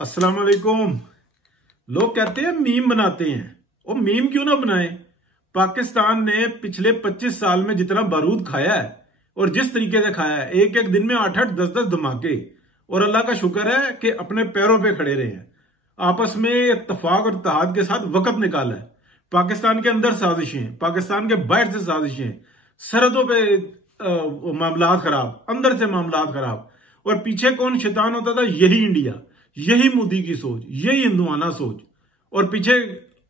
अस्सलाम वालेकुम। लोग कहते हैं मीम बनाते हैं। वो मीम क्यों ना बनाए। पाकिस्तान ने पिछले 25 साल में जितना बारूद खाया है और जिस तरीके से खाया है, एक एक दिन में 8-8 10-10 धमाके, और अल्लाह का शुक्र है कि अपने पैरों पे खड़े रहे हैं। आपस में इत्तेफाक और इत्तेहाद के साथ वक्त निकाला है। पाकिस्तान के अंदर साजिशें, पाकिस्तान के बाहर से साजिशें, सरहदों पे मामलात खराब, अंदर से मामलात खराब, और पीछे कौन शैतान होता था? यही इंडिया, यही मोदी की सोच, यही हिंदुआना सोच। और पीछे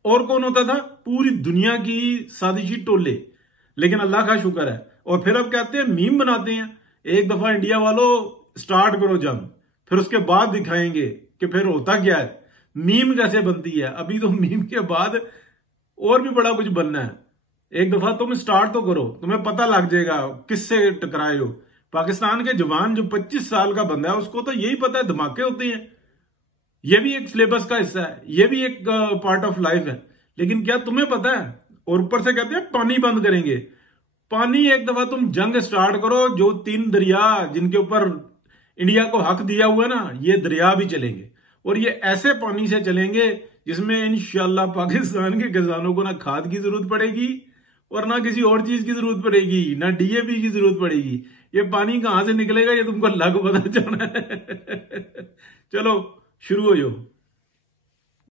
और कौन होता था? पूरी दुनिया की साजिशी टोले। लेकिन अल्लाह का शुक्र है। और फिर अब कहते हैं मीम बनाते हैं। एक दफा इंडिया वालों स्टार्ट करो जंग, फिर उसके बाद दिखाएंगे कि फिर होता क्या है, मीम कैसे बनती है। अभी तो मीम के बाद और भी बड़ा कुछ बनना है। एक दफा तुम स्टार्ट तो करो, तुम्हें पता लग जाएगा किससे टकराए हो। पाकिस्तान के जवान जो 25 साल का बंदा है, उसको तो यही पता है धमाके होते हैं। यह भी एक सिलेबस का हिस्सा है, यह भी एक पार्ट ऑफ लाइफ है। लेकिन क्या तुम्हें पता है? और ऊपर से कहते हैं पानी बंद करेंगे। पानी एक दफा तुम जंग स्टार्ट करो, जो 3 दरिया जिनके ऊपर इंडिया को हक दिया हुआ है ना, ये दरिया भी चलेंगे। और ये ऐसे पानी से चलेंगे जिसमें इंशाल्लाह पाकिस्तान के किसानों को ना खाद की जरूरत पड़ेगी और ना किसी और चीज की जरूरत पड़ेगी, ना डीएपी की जरूरत पड़ेगी। ये पानी कहां से निकलेगा ये तुमको लग पता चलना है। चलो शुरू हो जाओ।